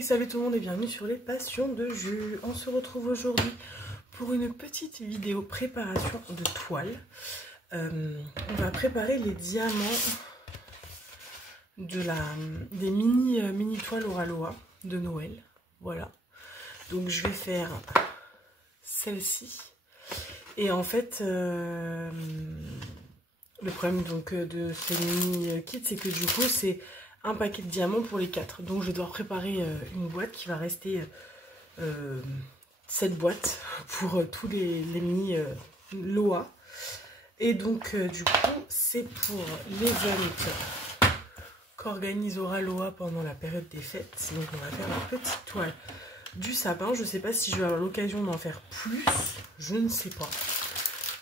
Hey, salut tout le monde et bienvenue sur les passions de jus. On se retrouve aujourd'hui pour une petite vidéo préparation de toile. On va préparer les diamants des mini toiles Oraloa de Noël. Voilà. Donc je vais faire celle-ci. Et en fait, le problème donc de ces mini kits, c'est que du coup c'est un paquet de diamants pour les 4. Donc je vais devoir préparer une boîte qui va rester cette boîte pour tous les mini Loa. Et donc du coup c'est pour l'event qu'organise Oraloa pendant la période des fêtes. Donc on va faire une petite toile du sapin. Je ne sais pas si je vais avoir l'occasion d'en faire plus, je ne sais pas.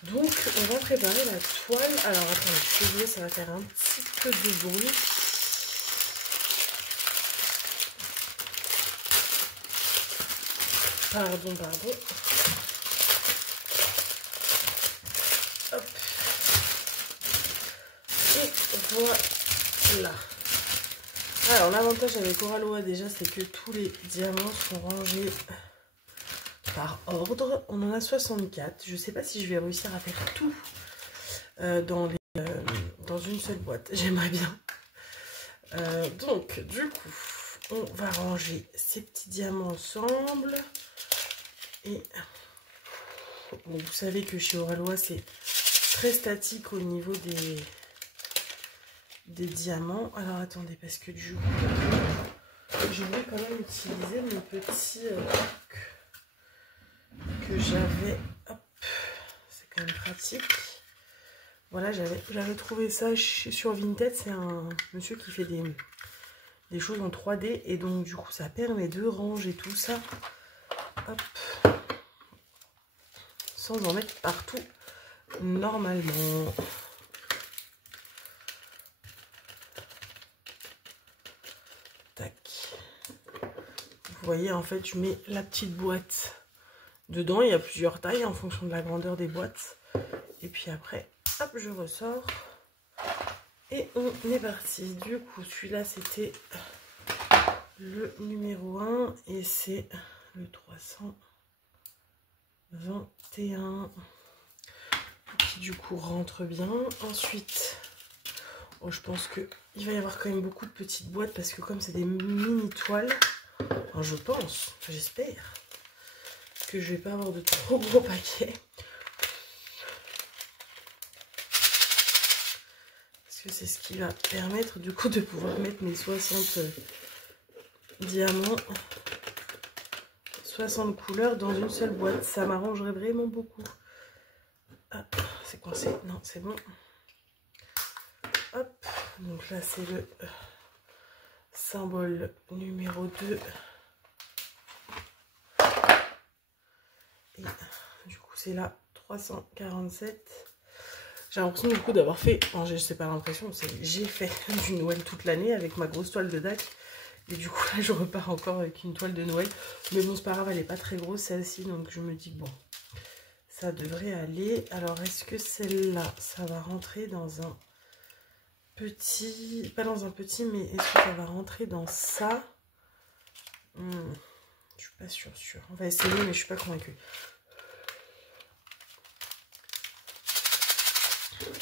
Donc on va préparer la toile. Alors attendez, je suis désolée, ça va faire un petit peu de bruit. Pardon. Hop. Et voilà. Alors l'avantage avec Oraloa déjà, c'est que tous les diamants sont rangés par ordre. On en a 64. Je ne sais pas si je vais réussir à faire tout dans une seule boîte. J'aimerais bien. Donc du coup, on va ranger ces petits diamants ensemble. Et bon, vous savez que chez Oraloa c'est très statique au niveau des diamants. Alors attendez, parce que du coup je vais quand même utiliser mon petit truc que j'avais. Hop, c'est quand même pratique. Voilà, j'avais trouvé ça sur Vinted. C'est un monsieur qui fait des choses en 3D et donc du coup ça permet de ranger tout ça. Hop. Sans en mettre partout normalement. Tac. Vous voyez, en fait, je mets la petite boîte dedans. Il y a plusieurs tailles en fonction de la grandeur des boîtes. Et puis après, hop, je ressors. Et on est parti. Du coup, celui-là, c'était le numéro 1. Et c'est le 321. Qui du coup rentre bien. Ensuite, oh, je pense qu'il va y avoir quand même beaucoup de petites boîtes parce que comme c'est des mini toiles, enfin, je pense, enfin, j'espère que je vais pas avoir de trop gros paquets. Parce que c'est ce qui va permettre du coup de pouvoir mettre mes 60 diamants, 60 couleurs dans une seule boîte. Ça m'arrangerait vraiment beaucoup. Ah, c'est coincé, non c'est bon. Hop, donc là c'est le symbole numéro 2. Et du coup c'est là 347. J'ai l'impression du coup d'avoir fait, enfin je sais pas l'impression, j'ai fait du Noël toute l'année avec ma grosse toile de DAC. Et du coup là je repars encore avec une toile de Noël. Mais bon c'est pas grave, elle est pas très grosse celle-ci. Donc je me dis bon, ça devrait aller. Alors est-ce que celle-là, ça va rentrer dans un petit, pas dans un petit, mais est-ce que ça va rentrer dans ça? Je suis pas sûre. On va essayer, mais je suis pas convaincue.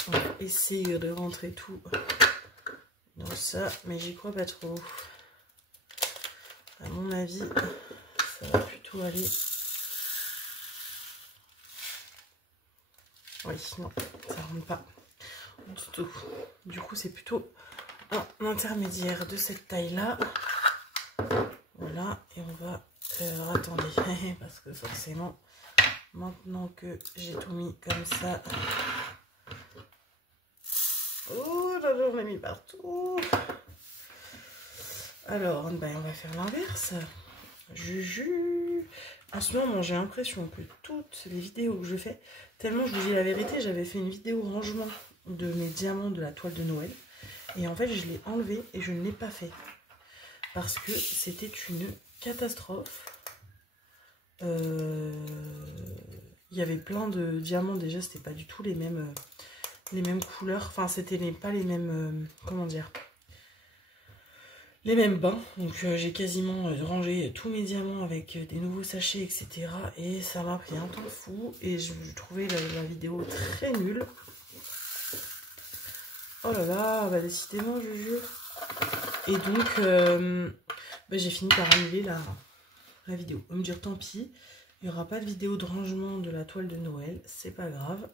On va essayer de rentrer tout dans ça, mais j'y crois pas trop. À mon avis, ça va plutôt aller. Oui, non, ça rentre pas du tout. Du coup, c'est plutôt un intermédiaire de cette taille-là. Voilà, et on va... attendez, parce que forcément, maintenant que j'ai tout mis comme ça... Oh là là, on l'a mis partout. Alors, ben, on va faire l'inverse. Juju. En ce moment, j'ai l'impression que toutes les vidéos que je fais, tellement je vous dis la vérité, j'avais fait une vidéo rangement de mes diamants de la toile de Noël. Et en fait, je l'ai enlevé et je ne l'ai pas fait. Parce que c'était une catastrophe. Il y avait plein de diamants déjà, c'était pas du tout les mêmes couleurs. Enfin, c'était pas les mêmes... comment dire, les mêmes bains. Donc j'ai quasiment rangé tous mes diamants avec des nouveaux sachets, etc. Et ça m'a pris un temps fou. Et je trouvais la vidéo très nulle. Oh là là, bah décidément, je jure. Et donc, bah, j'ai fini par annuler la vidéo. On va me dire tant pis. Il n'y aura pas de vidéo de rangement de la toile de Noël. C'est pas grave.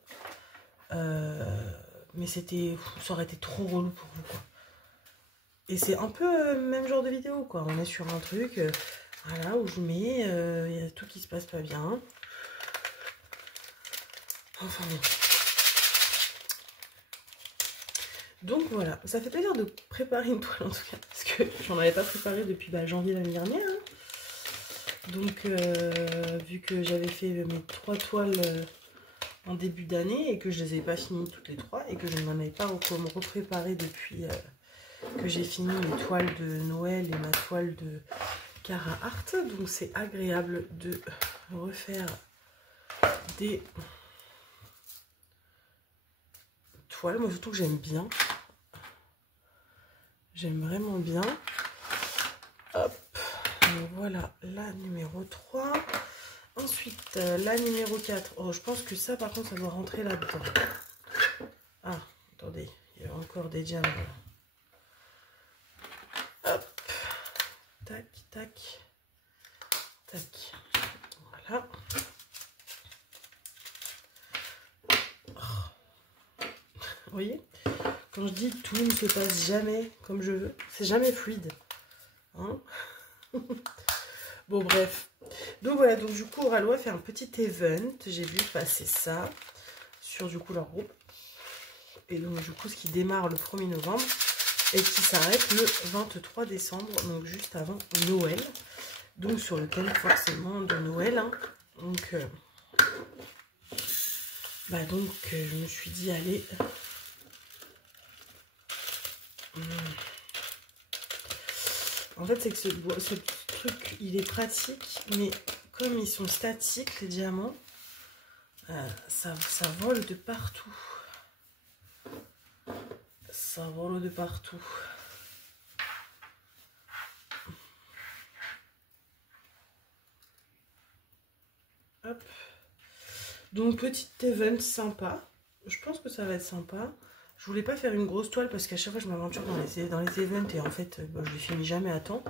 Mais ça aurait été trop relou pour vous, quoi. Et c'est un peu le même genre de vidéo, quoi. On est sur un truc, voilà, où je mets, il y a tout qui se passe pas bien. Enfin bon. Donc voilà, ça fait plaisir de préparer une toile en tout cas, parce que j'en avais pas préparé depuis janvier l'année dernière. Hein. Donc vu que j'avais fait mes 3 toiles en début d'année et que je les ai pas finies toutes les 3 et que je n'en avais pas me repréparer depuis que j'ai fini mes toiles de Noël et ma toile de Cara Art. Donc c'est agréable de refaire des toiles. Moi surtout que j'aime bien. J'aime vraiment bien. Hop. Donc voilà la numéro 3. Ensuite la numéro 4. Oh, je pense que ça par contre ça doit rentrer là-dedans. Ah, attendez. Il y a encore des diamants. Hop. Tac, tac. Tac. Voilà. Vous voyez, quand je dis tout ne se passe jamais comme je veux, c'est jamais fluide. Hein. Bon, bref. Donc voilà, donc du coup, Oralo a fait un petit event. J'ai vu passer ça sur du coup leur groupe. Et donc du coup, ce qui démarre le 1er novembre et qui s'arrête le 23 décembre, donc juste avant Noël. Donc sur le thème forcément de Noël. Hein. Donc, je me suis dit, allez... En fait, c'est que ce truc, il est pratique, mais comme ils sont statiques, les diamants, ça vole de partout. Ça vole de partout. Hop. Donc, petit event sympa. Je pense que ça va être sympa. Je voulais pas faire une grosse toile parce qu'à chaque fois, je m'aventure dans les events et en fait, je les finis jamais à temps.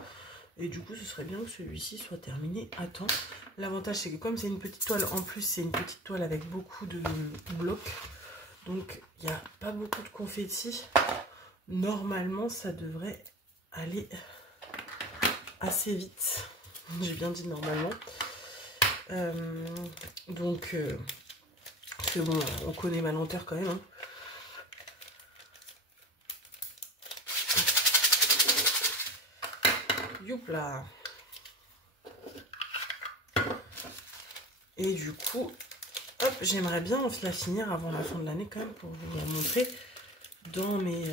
Et du coup, ce serait bien que celui-ci soit terminé à temps. L'avantage, c'est que comme c'est une petite toile, en plus, c'est une petite toile avec beaucoup de blocs. Donc, il n'y a pas beaucoup de confettis. Normalement, ça devrait aller assez vite. J'ai bien dit normalement. Donc, c'est bon, on connaît ma lenteur quand même. Hein. Youpla. Et du coup, hop, j'aimerais bien la finir avant la fin de l'année quand même pour vous la montrer dans mes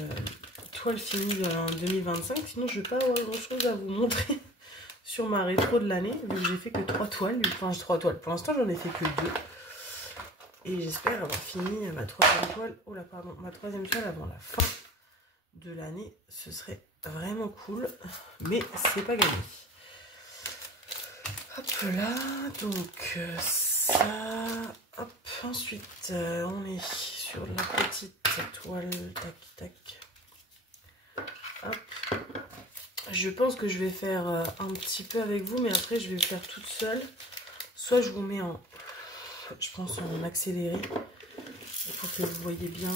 toiles finies en 2025. Sinon, je ne vais pas avoir grand chose à vous montrer sur ma rétro de l'année, vu que j'ai fait que 3 toiles. Enfin, 3 toiles. Pour l'instant, j'en ai fait que 2. Et j'espère avoir fini ma troisième toile. Oh là, pardon, ma troisième toile avant la fin de l'année. Ce serait vraiment cool, mais c'est pas gagné. Hop là, donc ça, hop, ensuite on est sur la petite toile, tac tac, hop. Je pense que je vais faire un petit peu avec vous, mais après je vais le faire toute seule. Soit je vous mets en, je pense en accéléré, pour que vous voyez bien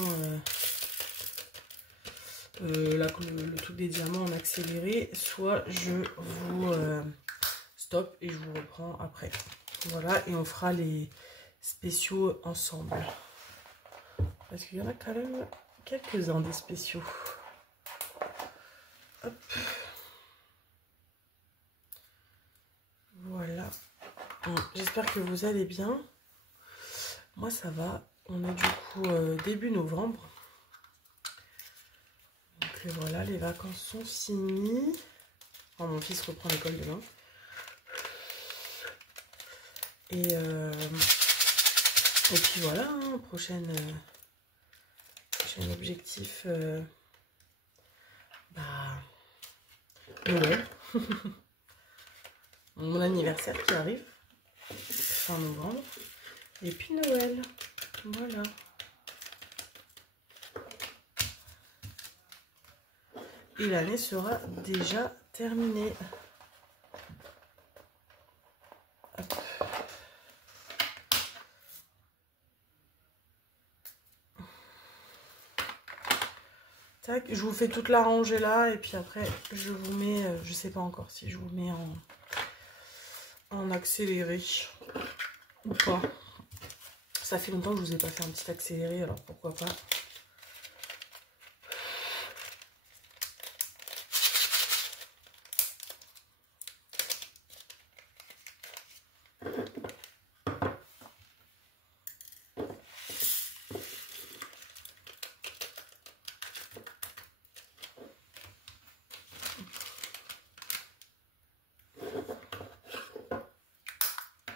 le truc des diamants en accéléré, soit je vous stop et je vous reprends après. Voilà, et on fera les spéciaux ensemble. Parce qu'il y en a quand même quelques-uns des spéciaux. Hop. Voilà. Bon, j'espère que vous allez bien. Moi, ça va. On est du coup début novembre. Donc voilà, les vacances sont finies. Oh, mon fils reprend l'école demain. Et puis voilà, hein, prochain objectif, Noël. Mon anniversaire qui arrive. Fin novembre. Et puis Noël. Voilà. Et l'année sera déjà terminée. Hop. Tac, je vous fais toute la rangée là et puis après je vous mets, je sais pas encore si je vous mets en accéléré ou pas. Ça fait longtemps que je vous ai pas fait un petit accéléré, alors pourquoi pas.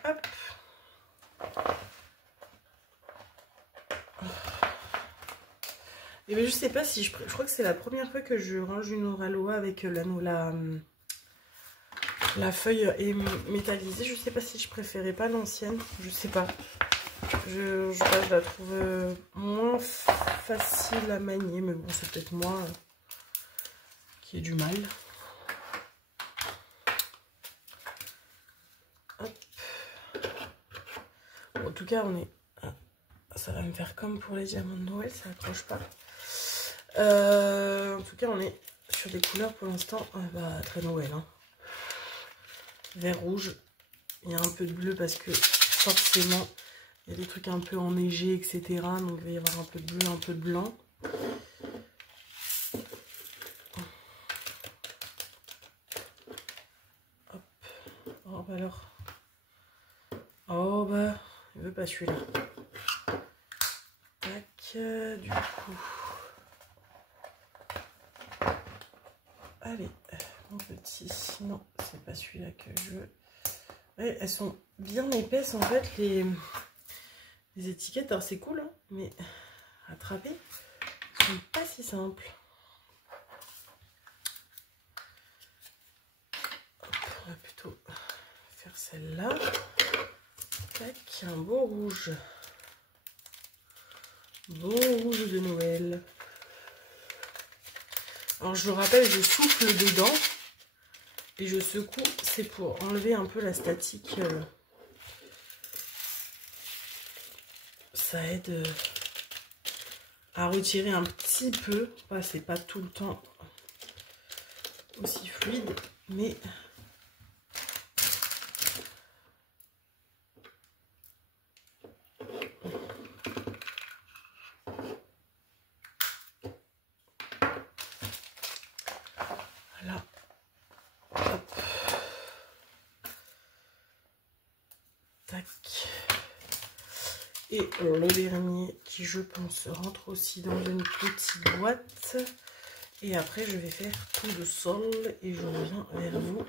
Hop. Et bien je sais pas si je crois que c'est la première fois que je range une Oraloa avec la feuille est métallisée. Je sais pas si je préférais pas l'ancienne, je sais pas. Je la trouve moins facile à manier, mais bon, c'est peut-être moi qui ai du mal. Hop. Bon, en tout cas, on est... Ça va me faire comme pour les diamants de Noël, ça accroche pas. En tout cas, on est sur des couleurs pour l'instant très Noël. Hein. Vert rouge, il y a un peu de bleu parce que forcément, il y a des trucs un peu enneigés, etc. Donc il va y avoir un peu de bleu, un peu de blanc. Hop. Oh bah alors. Oh bah, il veut pas celui-là. Tac, du coup. Allez, mon petit. Non, c'est pas celui-là que je veux. Ouais, elles sont bien épaisses en fait, les étiquettes. Alors c'est cool, hein, mais attraper, elles sont pas si simples. Hop, on va plutôt faire celle-là. Tac, un beau rouge. Beau rouge de Noël. Alors je vous rappelle, je souffle dedans et je secoue, c'est pour enlever un peu la statique. Ça aide à retirer un petit peu. C'est pas tout le temps aussi fluide, mais voilà. Hop. Tac. Et le dernier qui, je pense, rentre aussi dans une petite boîte. Et après, je vais faire tout le sol et je reviens vers vous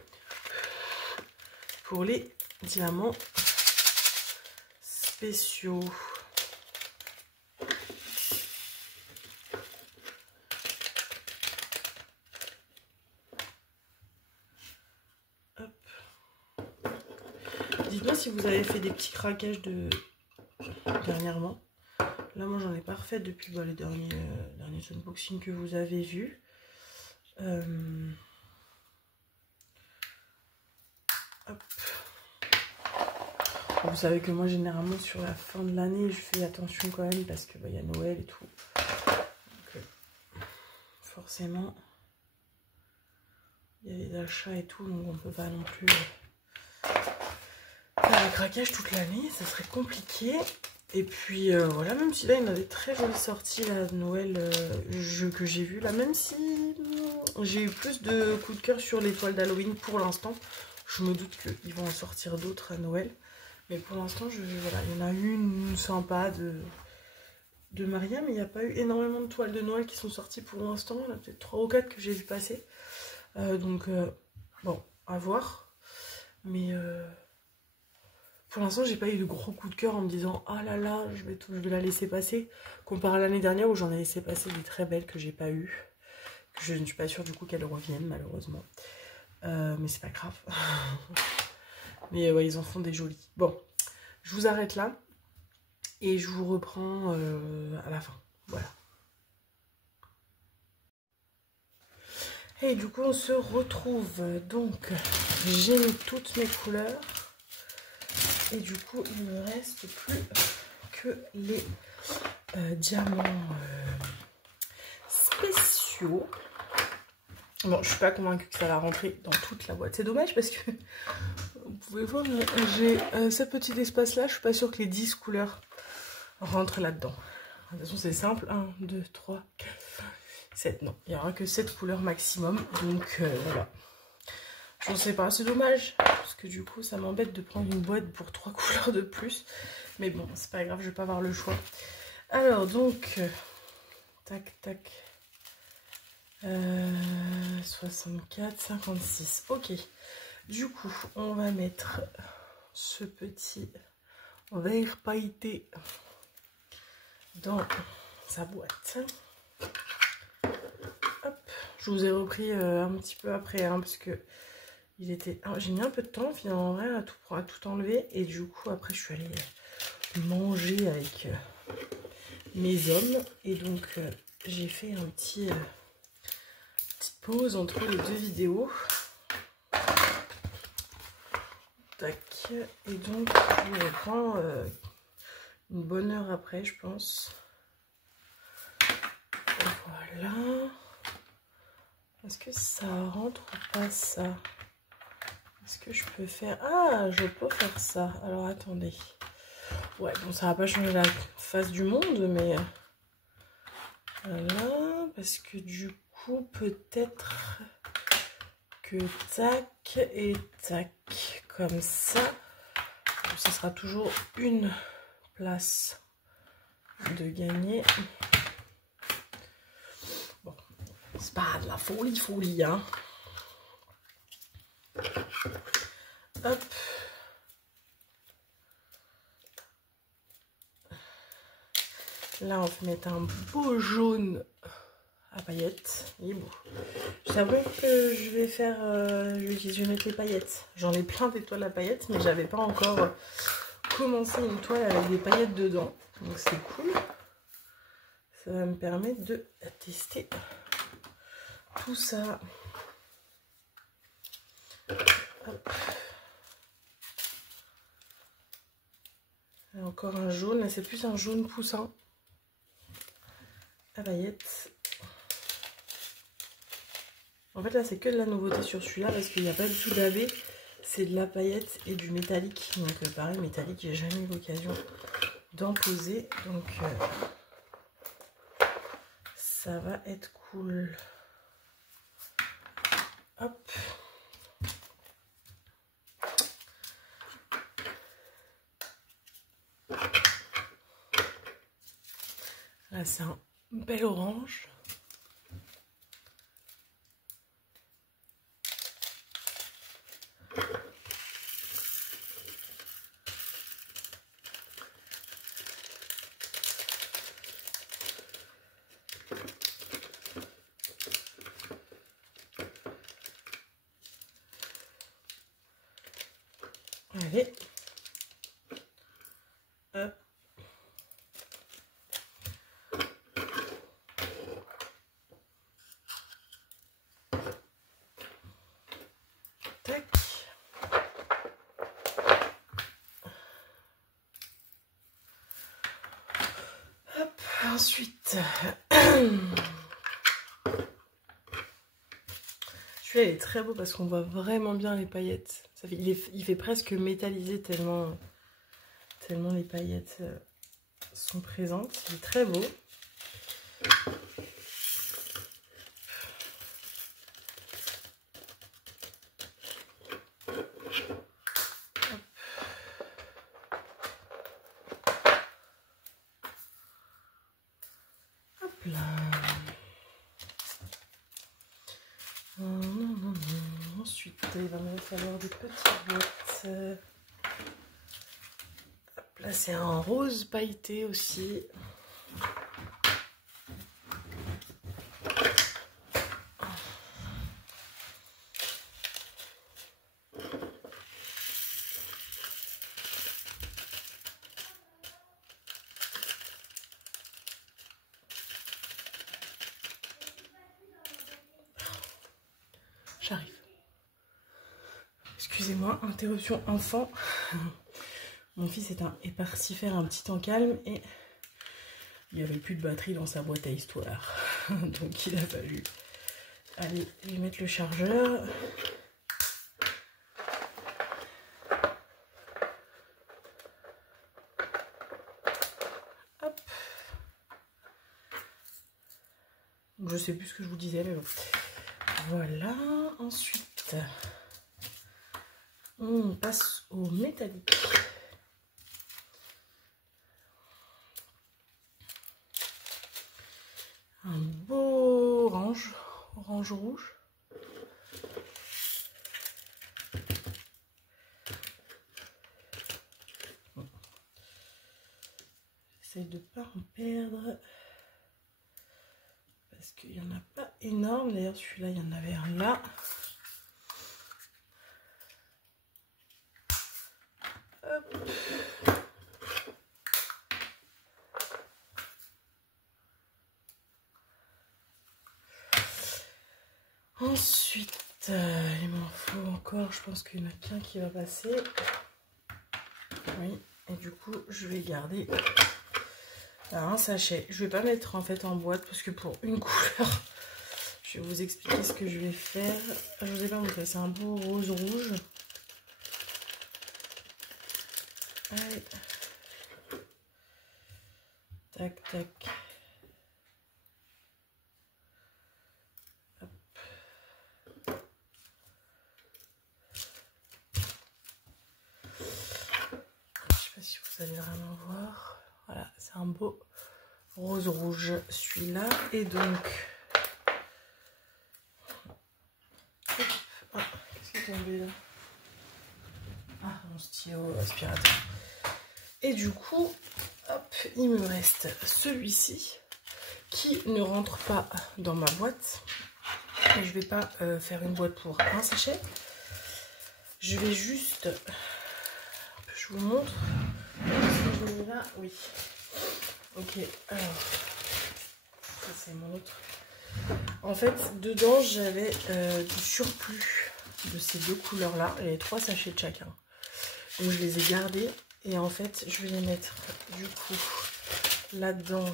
pour les diamants spéciaux. Dites-moi si vous avez fait des petits craquages dernièrement. Là, moi, j'en ai pas refait depuis les derniers unboxings que vous avez vus. Hop. Vous savez que moi, généralement, sur la fin de l'année, je fais attention quand même parce que y a Noël et tout. Donc, forcément, il y a des achats et tout, donc on peut pas non plus faire un craquage toute l'année, ça serait compliqué. Et puis voilà, même si là il y en a des très jolies sorties là, de Noël que j'ai vu là, même si j'ai eu plus de coups de cœur sur les toiles d'Halloween pour l'instant. Je me doute qu'ils vont en sortir d'autres à Noël. Mais pour l'instant, voilà, il y en a une sympa de Maria, mais il n'y a pas eu énormément de toiles de Noël qui sont sorties pour l'instant. Il y en a peut-être 3 ou 4 que j'ai vu passer. Bon, à voir. Mais pour l'instant, j'ai pas eu de gros coup de cœur en me disant ah là là, je vais la laisser passer. Comparé à l'année dernière où j'en ai laissé passer des très belles que j'ai pas eu. Je ne suis pas sûre du coup qu'elles reviennent malheureusement. Mais c'est pas grave. Mais ouais, ils en font des jolis. Bon, je vous arrête là. Et je vous reprends à la fin. Voilà. Et du coup, on se retrouve. Donc, j'ai mis toutes mes couleurs. Et du coup, il ne me reste plus que les diamants spéciaux. Bon, je suis pas convaincue que ça va rentrer dans toute la boîte. C'est dommage parce que, vous pouvez voir, j'ai ce petit espace-là. Je suis pas sûre que les 10 couleurs rentrent là-dedans. De toute façon, c'est simple. 1, 2, 3, 4, 7. Non, il n'y aura que 7 couleurs maximum. Donc, voilà. Je ne sais pas, c'est dommage. Parce que du coup, ça m'embête de prendre une boîte pour 3 couleurs de plus. Mais bon, c'est pas grave, je vais pas avoir le choix. Alors, donc, tac, tac. 64, 56. Ok. Du coup, on va mettre ce petit vert pailleté dans sa boîte. Hop. Je vous ai repris un petit peu après, hein, parce que il était. J'ai mis un peu de temps finalement en vrai à tout enlever. Et du coup, après, je suis allée manger avec mes hommes. Et donc, j'ai fait un petit. Petite pause entre les deux vidéos. Tac. Et donc, je reprends une bonne heure après, je pense. Voilà. Est-ce que ça rentre ou pas ça? Est-ce que je peux faire... Ah, je peux faire ça. Alors, attendez. Ouais, bon, ça va pas changer la face du monde, mais... Voilà, parce que du coup, peut-être... que tac et tac comme ça sera toujours une place de gagner. Bon, c'est pas de la folie hein. Hop, là on va mettre un beau jaune à paillettes. Il est beau. Je savais que je vais faire, je vais mettre les paillettes. J'en ai plein d'étoiles à paillettes, mais j'avais pas encore commencé une toile avec des paillettes dedans. Donc c'est cool. Ça va me permettre de tester tout ça. Hop. Encore un jaune. Là c'est plus un jaune poussin à paillettes. En fait là c'est que de la nouveauté sur celui-là parce qu'il n'y a pas du tout d'AB, c'est de la paillette et du métallique. Donc pareil, métallique, j'ai jamais eu l'occasion d'en poser. Donc ça va être cool. Hop. Là c'est un bel orange. Allez. Hop. Tac. Hop. Ensuite. Celui-là est très beau parce qu'on voit vraiment bien les paillettes. Ça fait, il fait presque métallisé tellement les paillettes sont présentes. Il est très beau. Hop là. Ensuite, il va me falloir des petites boîtes. Hop là, c'est un rose pailleté aussi. excusez-moi, interruption enfant. Mon fils est parti faire un petit temps calme et il n'y avait plus de batterie dans sa boîte à histoire. Donc il a fallu aller lui mettre le chargeur. Hop. Je sais plus ce que je vous disais, mais bon. Voilà. Ensuite, on passe au métallique. Un beau orange rouge. Bon. J'essaie de ne pas en perdre parce qu'il n'y en a pas énorme. D'ailleurs, celui-là, il y en avait un là. Hop. Ensuite, il m'en faut encore, je pense qu'il y en a qu'un qui va passer. Oui, et du coup, je vais garder un sachet. Je vais pas mettre en fait en boîte parce que pour une couleur, je vais vous expliquer ce que je vais faire. Je vous ai pas montré, c'est un beau rose rouge. Allez. Tac, tac. Si vous allez vraiment voir, voilà, c'est un beau rose rouge celui-là. Et donc, ah, qu'est-ce qui est tombé là? Ah, mon stylo aspirateur. Et du coup, hop, il me reste celui-ci qui ne rentre pas dans ma boîte. Et je vais pas faire une boîte pour un sachet. Je vais juste, je vous montre. Est-ce que je l'ai là? Oui. Ok, alors, ça c'est mon autre. En fait, dedans, j'avais du surplus de ces deux couleurs-là. Il y avait 3 sachets de chacun. Donc, je les ai gardés. Et en fait, je vais les mettre, du coup, là-dedans.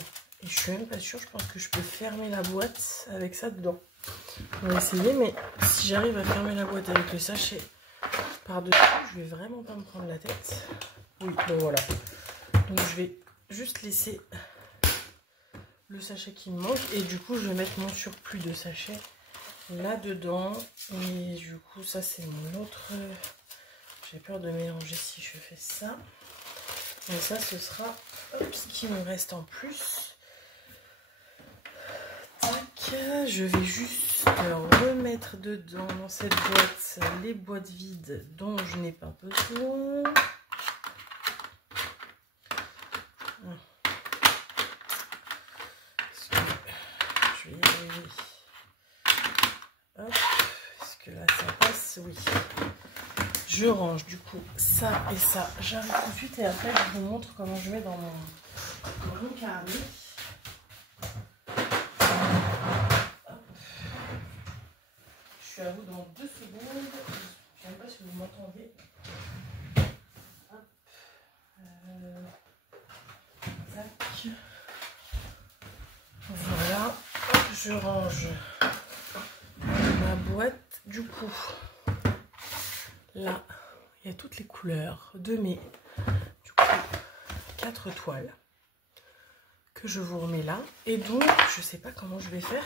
Et je suis même pas sûre, je pense que je peux fermer la boîte avec ça dedans. On va essayer, mais si j'arrive à fermer la boîte avec le sachet par-dessus, je vais vraiment pas me prendre la tête. Oui, bon voilà. Donc, je vais juste laisser le sachet qui me manque et du coup je vais mettre mon surplus de sachet là dedans. Et du coup ça c'est mon autre, j'ai peur de mélanger si je fais ça. Et ça ce sera, hop, ce qui me reste en plus. Tac, je vais juste remettre dedans dans cette boîte les boîtes vides dont je n'ai pas besoin. Hop, est-ce que là ça passe? Oui. Je range du coup ça et ça. J'arrive tout de suite et après je vous montre comment je mets dans mon carnet. Hop. Je suis à vous dans 2 secondes. Je ne sais pas si vous m'entendez. Hop. Tac. Voilà. Hop, je range ma boîte. Du coup, là, il y a toutes les couleurs de mes, du coup, 4 toiles que je vous remets là. Et donc, je sais pas comment je vais faire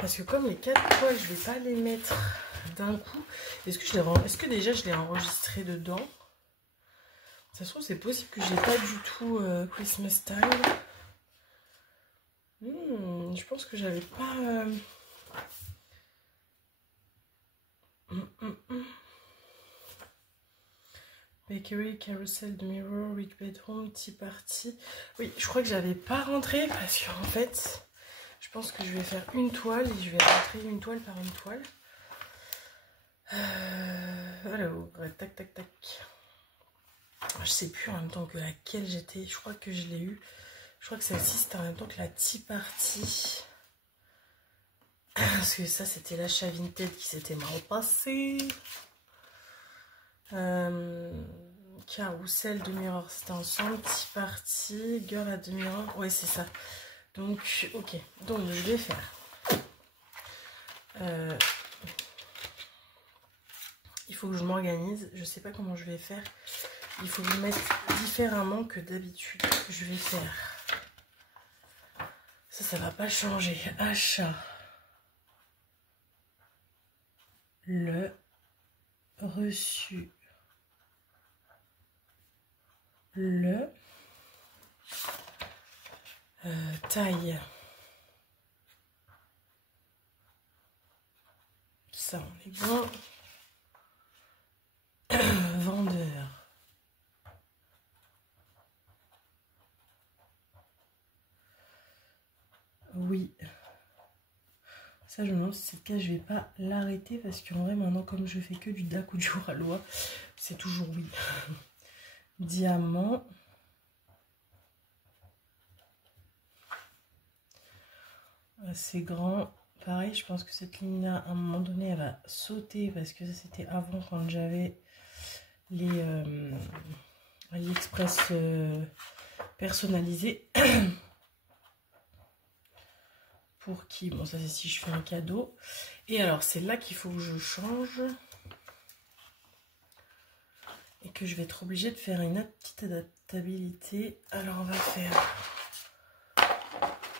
parce que comme les 4 toiles, je vais pas les mettre d'un coup. Est-ce que déjà je l'ai enregistré dedans? Ça se trouve, c'est possible que j'ai pas du tout Christmas style. Je pense que j'avais pas. Bakery, Carousel, The Mirror, Rich Bedroom, Tea Party. Oui, je crois que j'avais pas rentré parce qu'en fait, je pense que je vais faire une toile et je vais rentrer une toile par une toile. Alors, tac, tac, tac. Je sais plus en même temps que laquelle j'étais. Je crois que je l'ai eu. Je crois que celle-ci c'était en même temps que la Tea Party. Parce que ça c'était l'achat Vinted qui s'était mal passé. Carousel de Mirror, c'était ensemble. Tea Party, Girl at the Mirror. Ouais, c'est ça. Donc, ok. Donc, je vais faire. Il faut que je m'organise. Je sais pas comment je vais faire. Il faut que je mette différemment que d'habitude. Je vais faire. Ça va pas changer. Achat. Le reçu. Le taille. Ça, on est bon. Vendeur. Oui. Ça, je me demande si cette case, je vais pas l'arrêter parce qu'en vrai, maintenant, comme je fais que du DAC ou du Ralois, c'est toujours oui. Diamant. Assez grand. Pareil, je pense que cette ligne-là, à un moment donné, elle va sauter parce que ça, c'était avant quand j'avais les AliExpress personnalisés. Pour qui? Bon, ça, c'est si je fais un cadeau. Et alors, c'est là qu'il faut que je change. Et que je vais être obligée de faire une petite adaptabilité. Alors, on va faire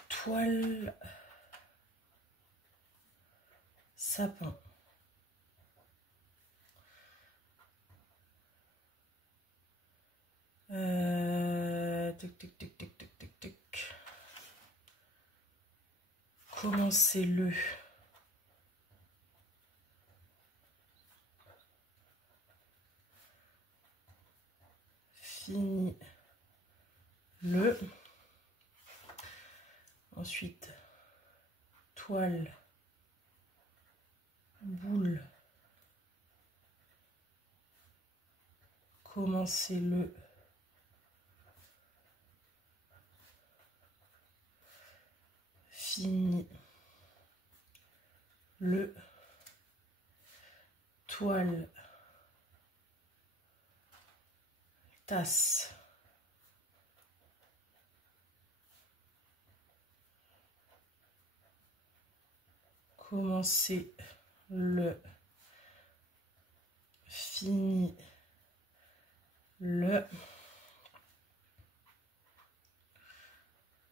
toile sapin. Tic. Commencez-le. Fini-le. Ensuite, toile, boule. Commencez-le. Fini-le. Toile, tasse. Commencez-le. Fini-le.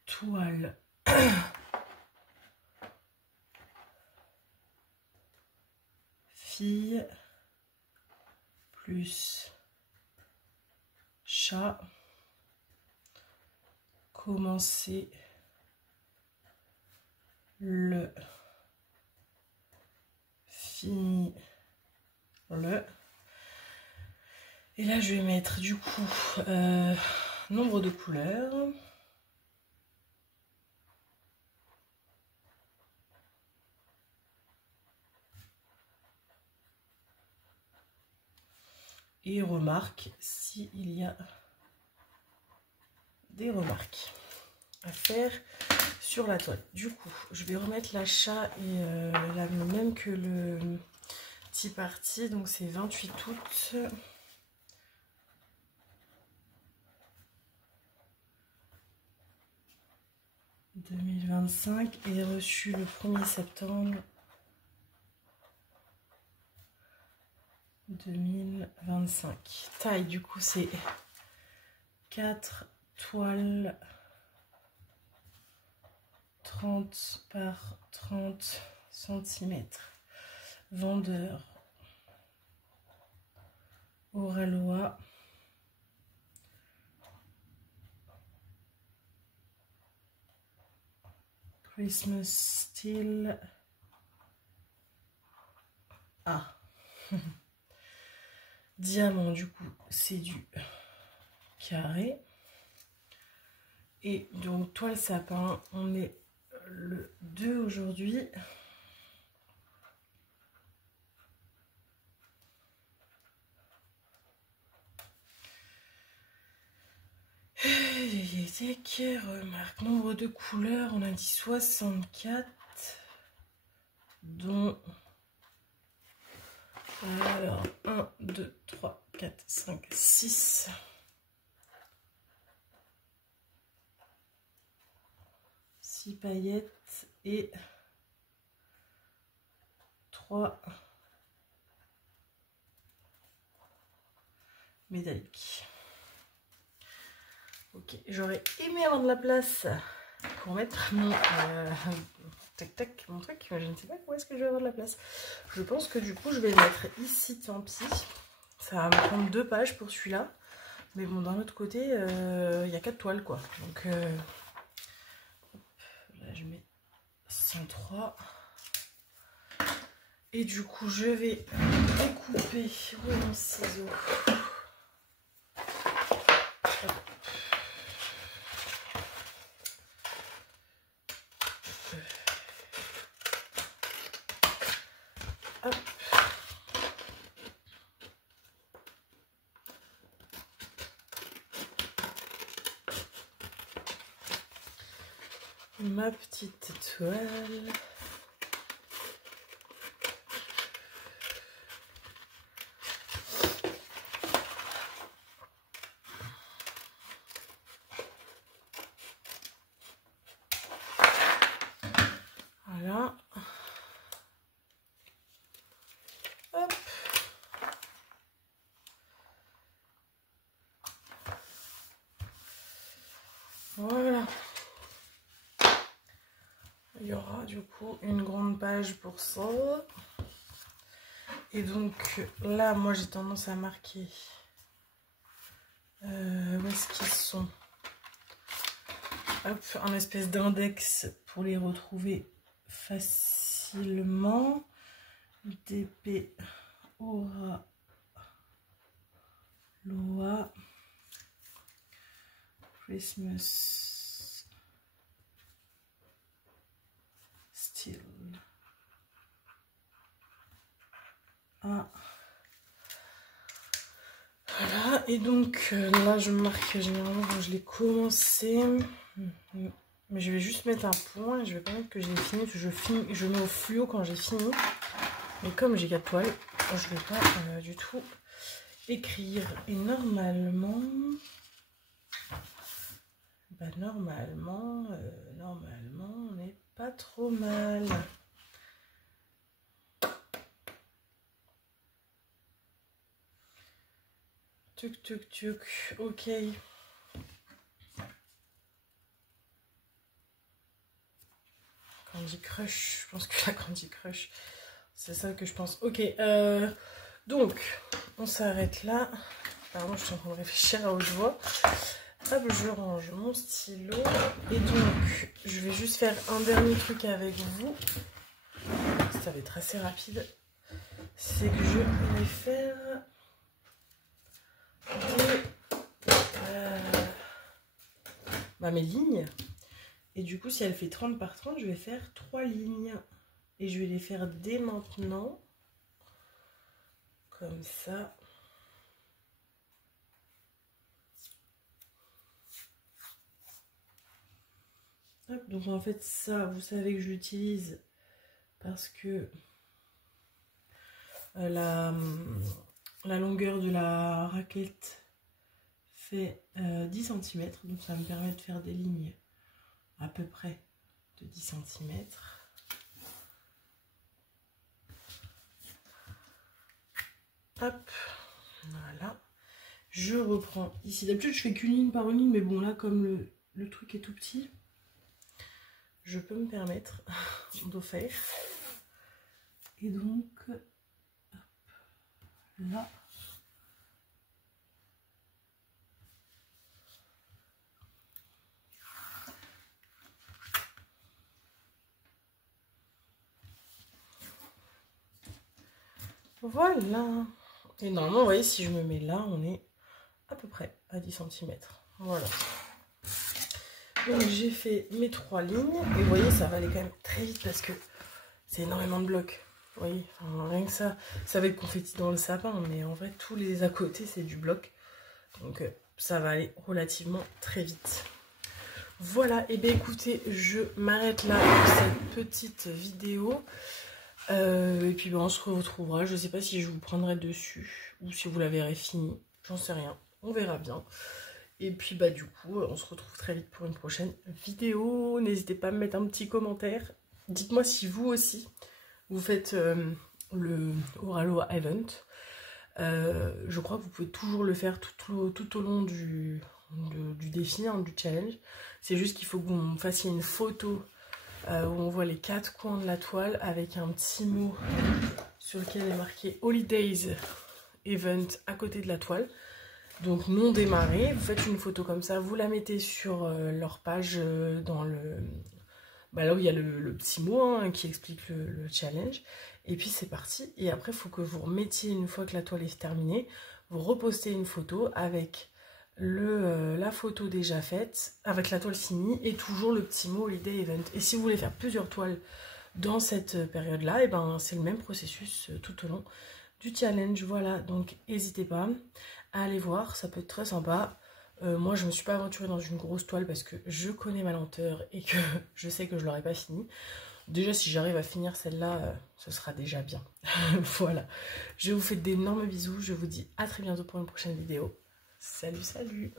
Toile. Fille plus chat. Commencez le. Fini le. Et là, je vais mettre du coup nombre de couleurs. Et remarque s'il y a des remarques à faire sur la toile. Du coup, je vais remettre l'achat et la même que le Tea Party. Donc c'est 28 août. « 2025 et reçu le 1er septembre 2025. Taille, du coup, c'est 4 toiles 30 par 30 cm. Vendeur Oralois. Christmas style. Ah. Diamant, du coup, c'est du carré. Et donc, toile sapin, on est le 2 aujourd'hui. Remarque, nombre de couleurs, on a dit 64, dont alors 1, 2, 3, 4, 5, 6. Paillettes et 3 métalliques. Ok, j'aurais aimé avoir de la place pour mettre mon tac tac, mon truc, mais je ne sais pas où est-ce que je vais avoir de la place. Je pense que du coup je vais le mettre ici, tant pis. Ça va me prendre 2 pages pour celui-là, mais bon, d'un autre côté il y a 4 toiles quoi, donc là je mets 103 et du coup je vais découper mon ciseau. Hop. Ma petite toile. Voilà. Hop. Voilà. Il y aura du coup une grande page pour ça. Et donc là, moi j'ai tendance à marquer où est-ce qu'ils sont. Hop, un espèce d'index pour les retrouver facilement. DP, Aura, Loa, Christmas, Still. Ah. Voilà, et donc là je marque généralement quand je l'ai commencé, mais je vais juste mettre un point et je vais pas mettre que j'ai fini, parce que je mets au fluo quand j'ai fini, mais comme j'ai 4 toiles, je vais pas du tout écrire. Et normalement, bah normalement on n'est pas trop mal. Tuc tuc tuc, ok. Candy Crush, je pense que la Candy Crush, c'est ça que je pense. Ok, donc on s'arrête là. Pardon, je suis en train de réfléchir à haute voix. Hop, je range mon stylo. Et donc, je vais juste faire un dernier truc avec vous. Ça va être assez rapide. C'est que je vais faire mes lignes. Et du coup, si elle fait 30 par 30, je vais faire 3 lignes. Et je vais les faire dès maintenant. Comme ça. Hop, donc en fait, ça, vous savez que je l'utilise parce que la longueur de la raquette fait 10 cm. Donc ça me permet de faire des lignes à peu près de 10 cm. Hop, voilà. Je reprends ici. D'habitude, je fais qu'une ligne par une ligne, mais bon, là, comme le truc est tout petit, je peux me permettre d'en faire. Et donc, hop, là. Voilà. Et normalement, vous voyez, si je me mets là, on est à peu près à 10 cm. Voilà. Donc j'ai fait mes 3 lignes. Et vous voyez, ça va aller quand même très vite parce que c'est énormément de blocs. Vous voyez, enfin, rien que ça va être confetti dans le sapin. Mais en vrai, tous les à côté, c'est du bloc. Donc ça va aller relativement très vite. Voilà, et bien écoutez, je m'arrête là pour cette petite vidéo. Et puis ben, on se retrouvera. Je ne sais pas si je vous prendrai dessus ou si vous la verrez finie. j'en sais rien, on verra bien. Et puis bah du coup, on se retrouve très vite pour une prochaine vidéo. N'hésitez pas à me mettre un petit commentaire. Dites-moi si vous aussi, vous faites le Oraloa Event. Je crois que vous pouvez toujours le faire tout au long du défi, hein, du challenge. C'est juste qu'il faut que vous me fassiez une photo où on voit les 4 coins de la toile avec un petit mot sur lequel est marqué Holidays Event à côté de la toile. Donc non démarré, vous faites une photo comme ça, vous la mettez sur leur page dans là où il y a le petit mot hein, qui explique le challenge. Et puis c'est parti. Et après, il faut que vous remettiez, une fois que la toile est terminée, vous repostez une photo avec la photo déjà faite, avec la toile signée et toujours le petit mot Holiday Event. Et si vous voulez faire plusieurs toiles dans cette période-là, et ben c'est le même processus tout au long du challenge. Voilà, donc n'hésitez pas à aller voir, ça peut être très sympa. Moi, je ne me suis pas aventurée dans une grosse toile parce que je connais ma lenteur et que je sais que je ne l'aurai pas fini. Déjà, si j'arrive à finir celle-là, ce sera déjà bien. Voilà. Je vous fais d'énormes bisous. Je vous dis à très bientôt pour une prochaine vidéo. Salut, salut!